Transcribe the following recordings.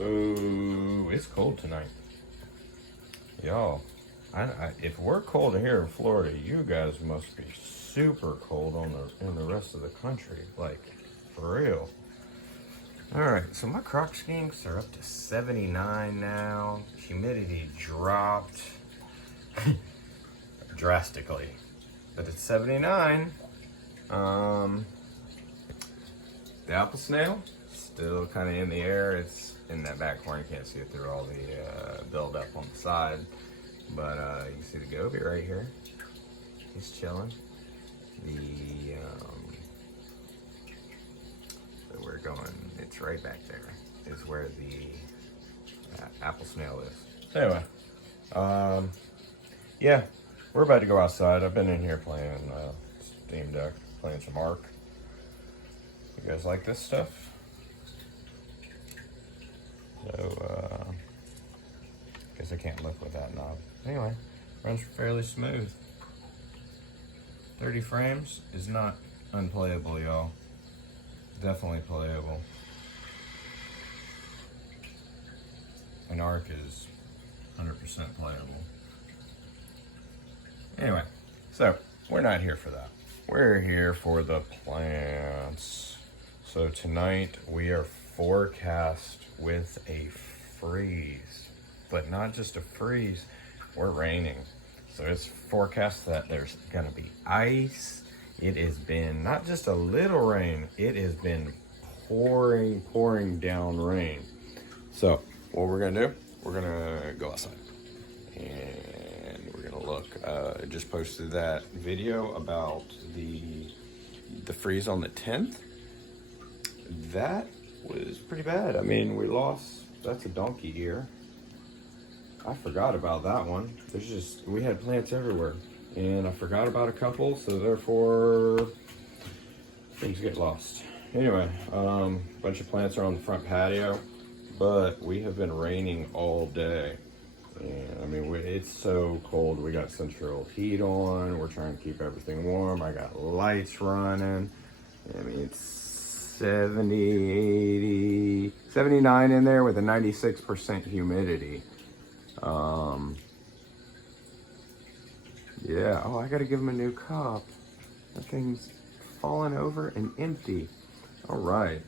So it's cold tonight, y'all. If we're cold here in Florida, you guys must be super cold in the rest of the country, like for real. All right, so my croc skinks are up to 79 now. Humidity dropped drastically, but it's 79. The apple snail still kind of in the air. It's in that back corner. You can't see it through all the buildup on the side, but you can see the goby right here. He's chilling. So we're going. It's right back there. Is where the apple snail is. Anyway, yeah, we're about to go outside. I've been in here playing Steam Deck, playing some Ark. You guys like this stuff? So, guess I can't look with that knob. Anyway, runs fairly smooth. 30 frames is not unplayable, y'all. Definitely playable. And Ark is 100% playable. Anyway, so we're not here for that. We're here for the plants. So tonight we are forecast with a freeze, but not just a freeze, we're raining. So it's forecast that there's gonna be ice. It has been not just a little rain, it has been pouring down rain. So what we're gonna do, we're gonna go outside and we're gonna look. I just posted that video about the freeze on the 10th. That was pretty bad. I mean, we lost, that's a donkey ear. I forgot about that one. We had plants everywhere and I forgot about a couple, so therefore things get lost. Anyway, a bunch of plants are on the front patio, but we have been raining all day. And I mean, it's so cold. We got central heat on. We're trying to keep everything warm. I got lights running. I mean, it's 70, 80, 79 in there with a 96% humidity. Yeah, oh, I gotta give him a new cup. That thing's falling over and empty. All right.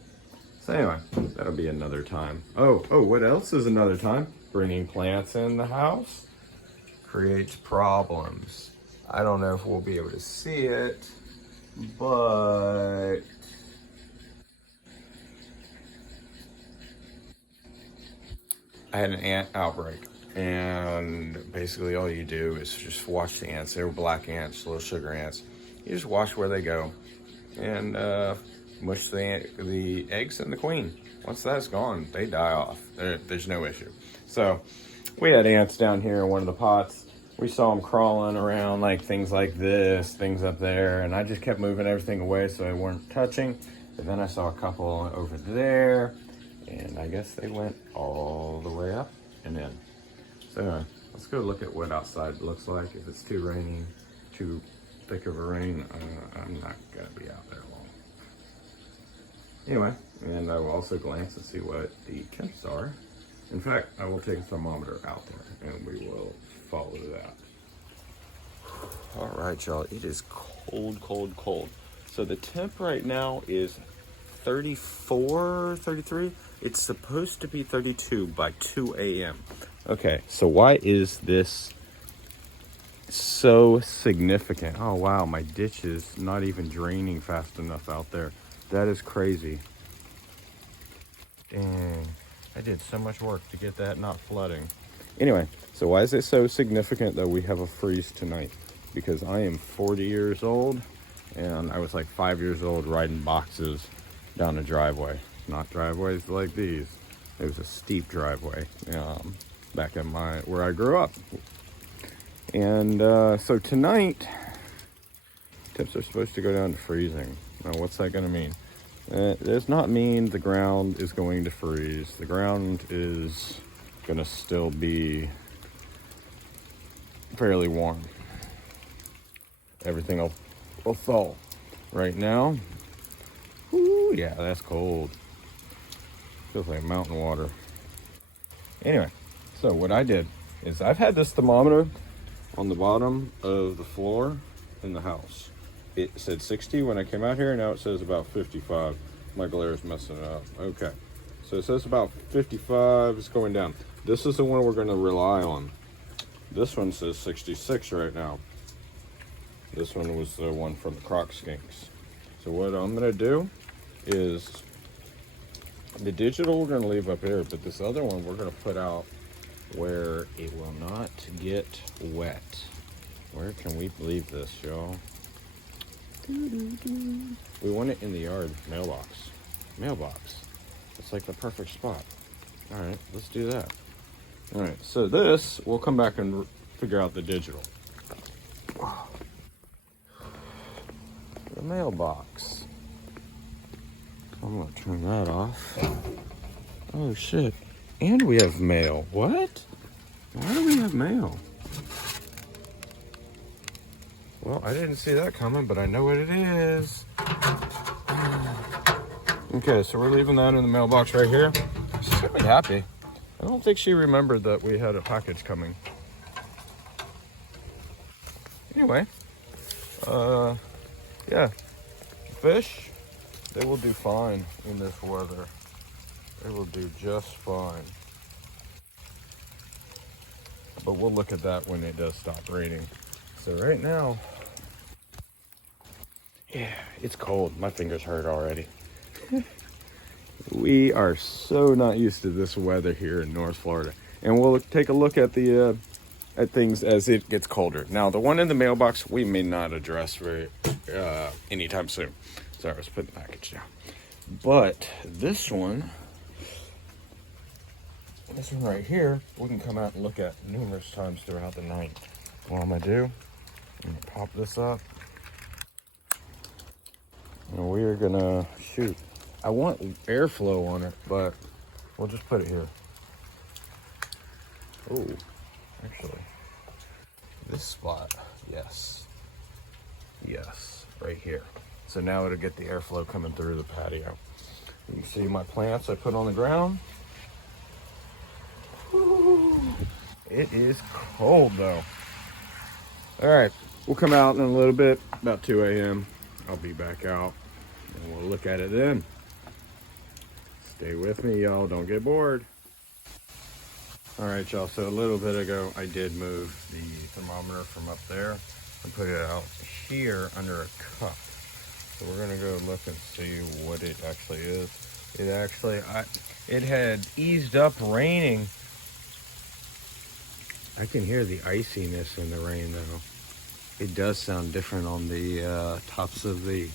So anyway, that'll be another time. Oh, what else is another time? Bringing plants in the house creates problems. I don't know if we'll be able to see it, but I had an ant outbreak, and basically all you do is just wash the ants. They were black ants, little sugar ants. You just wash where they go and mush the eggs and the queen. Once that's gone, they die off. There's no issue. So we had ants down here in one of the pots. We saw them crawling around like things like this, things up there, and I just kept moving everything away so they weren't touching. But then I saw a couple over there, and I guess they went all the way up and in. So anyway, let's go look at what outside looks like. If it's too rainy, too thick of a rain, I'm not gonna be out there long. Anyway, and I will also glance and see what the temps are. In fact, I will take a thermometer out there and we will follow that. All right, y'all, it is cold. So the temp right now is 34, 33. It's supposed to be 32 by 2 a.m. Okay, so why is this so significant? Oh, wow, my ditch is not even draining fast enough out there. That is crazy. Dang, I did so much work to get that not flooding. Anyway, so why is it so significant that we have a freeze tonight? Because I am 40 years old, and I was like 5 years old riding boxes down a driveway. Not driveways like these. It was a steep driveway back in where I grew up. And so tonight, temps are supposed to go down to freezing. Now, what's that going to mean? It does not mean the ground is going to freeze. The ground is going to still be fairly warm. Everything will thaw. Right now, ooh, yeah, that's cold. Feels like mountain water. Anyway, so what I did is I've had this thermometer on the bottom of the floor in the house. It said 60 when I came out here. Now it says about 55. My glare is messing it up. Okay. So it says about 55. It's going down. This is the one we're going to rely on. This one says 66 right now. This one was the one from the Croc Skinks. So what I'm going to do is the digital we're going to leave up here, but this other one we're going to put out where it will not get wet. Where can we leave this, y'all? We want it in the yard. Mailbox. Mailbox. It's like the perfect spot. All right, let's do that. All right, so this, we'll come back and figure out the digital. The mailbox. I'm gonna turn that off. Oh shit. And we have mail. What? Why do we have mail? Well, I didn't see that coming, but I know what it is. Okay, so we're leaving that in the mailbox right here. She's gonna be happy. I don't think she remembered that we had a package coming. Anyway, yeah, fish, they will do fine in this weather. They will do just fine. But we'll look at that when it does stop raining. So right now, yeah, it's cold. My fingers hurt already. We are so not used to this weather here in North Florida. And we'll take a look at the at things as it gets colder. Now, the one in the mailbox, we may not address very anytime soon. Sorry, I was putting the package down. But this one right here, we can come out and look at numerous times throughout the night. What I'm gonna do, I'm gonna pop this up. And we're gonna shoot. I want airflow on it, but we'll just put it here. Oh, actually, this spot, yes, right here. So now it'll get the airflow coming through the patio. You can see my plants I put on the ground. Woo. It is cold though. All right, we'll come out in a little bit, about 2 a.m. I'll be back out and we'll look at it then. Stay with me, y'all. Don't get bored. All right, y'all. So a little bit ago, I did move the thermometer from up there and put it out here under a cup. So we're gonna go look and see what it actually is. It actually, it had eased up raining. I can hear the iciness in the rain though. It does sound different on the tops of the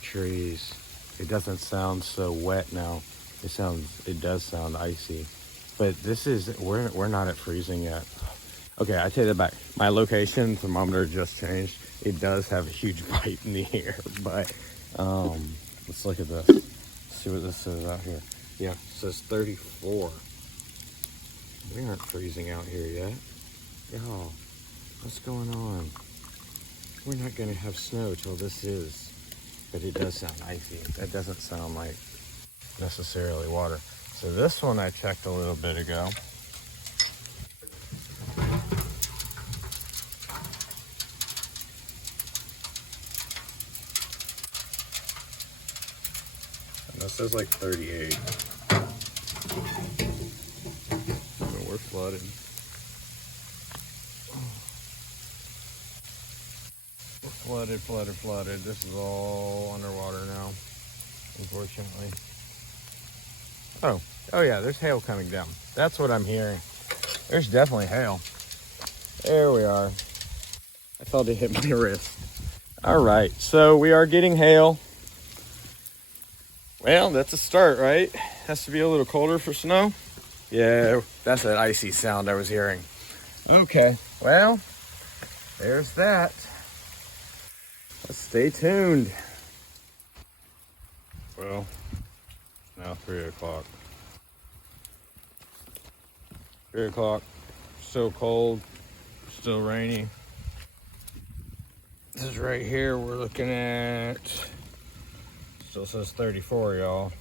trees. It doesn't sound so wet now. It does sound icy, but we're not at freezing yet. Okay, I take that back. My location thermometer just changed. It does have a huge bite in the air, but let's look at this. See what this says out here. Yeah, it says 34. We aren't freezing out here yet. Y'all, what's going on? We're not gonna have snow till this is, but it does sound icy. That doesn't sound like necessarily water. So this one I checked a little bit ago. And this is like 38. So we're flooded. We're flooded. This is all underwater now, unfortunately. Oh yeah, there's hail coming down. That's what I'm hearing. There's definitely hail. There we are. I felt it hit my wrist. All right, so we are getting hail. Well, that's a start, right? Has to be a little colder for snow. Yeah, that's that icy sound I was hearing. Okay, well, there's that. Let's stay tuned. Well, now 3 o'clock. 3 o'clock, still cold, still rainy. This is right here we're looking at, still says 34, y'all.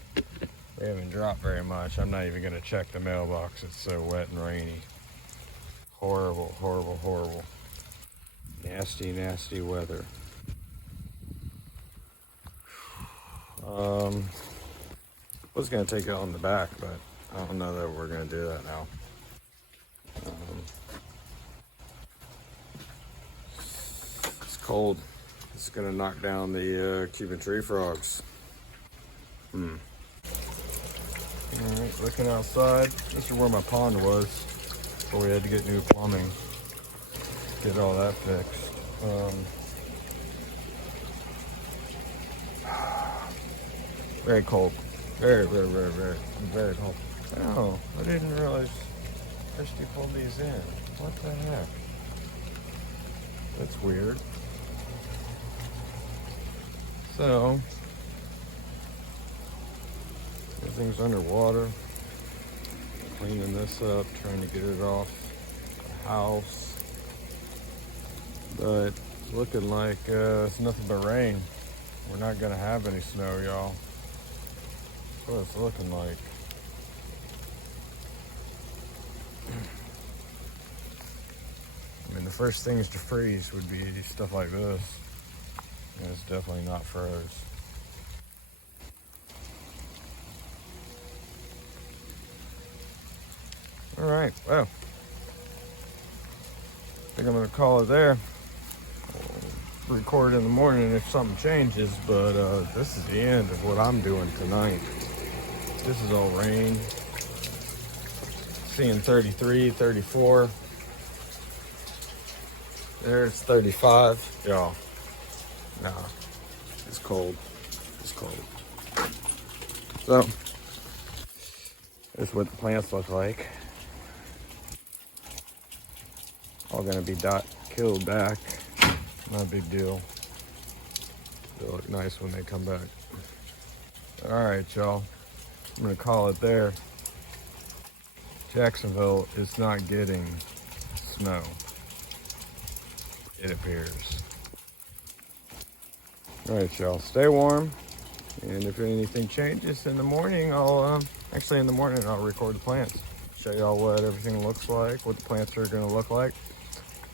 They haven't dropped very much. I'm not even gonna check the mailbox. It's so wet and rainy. Horrible, horrible, horrible. Nasty, nasty weather. Was gonna take it on the back, but I don't know that we're gonna do that now. It's cold. It's gonna knock down the Cuban tree frogs. Alright, looking outside. This is where my pond was before we had to get new plumbing. Get all that fixed. Very cold. Very, very, very, very, very cold. Oh, I didn't realize Christy pulled these in. What the heck? That's weird. So, everything's underwater. Cleaning this up, trying to get it off the house. But it's looking like it's nothing but rain. We're not gonna have any snow, y'all. That's what it's looking like. I mean, the first things to freeze would be stuff like this. And it's definitely not froze. All right, well, I think I'm gonna call it there. We'll record in the morning if something changes, but this is the end of what I'm doing tonight. This is all rain. Seeing 33, 34. There's 35. Y'all, nah, it's cold. It's cold. So, this is what the plants look like. All gonna be killed back. Not a big deal. They'll look nice when they come back. All right, y'all. I'm gonna call it there. Jacksonville is not getting snow. It appears. All right, y'all. Stay warm. And if anything changes in the morning, I'll actually in the morning I'll record the plants. Show y'all what everything looks like, what the plants are gonna look like.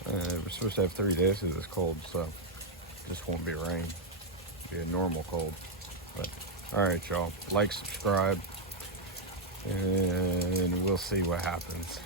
We're supposed to have 3 days of this cold, so this won't be rain. It'll be a normal cold. But all right, y'all. Like, subscribe, and we'll see what happens.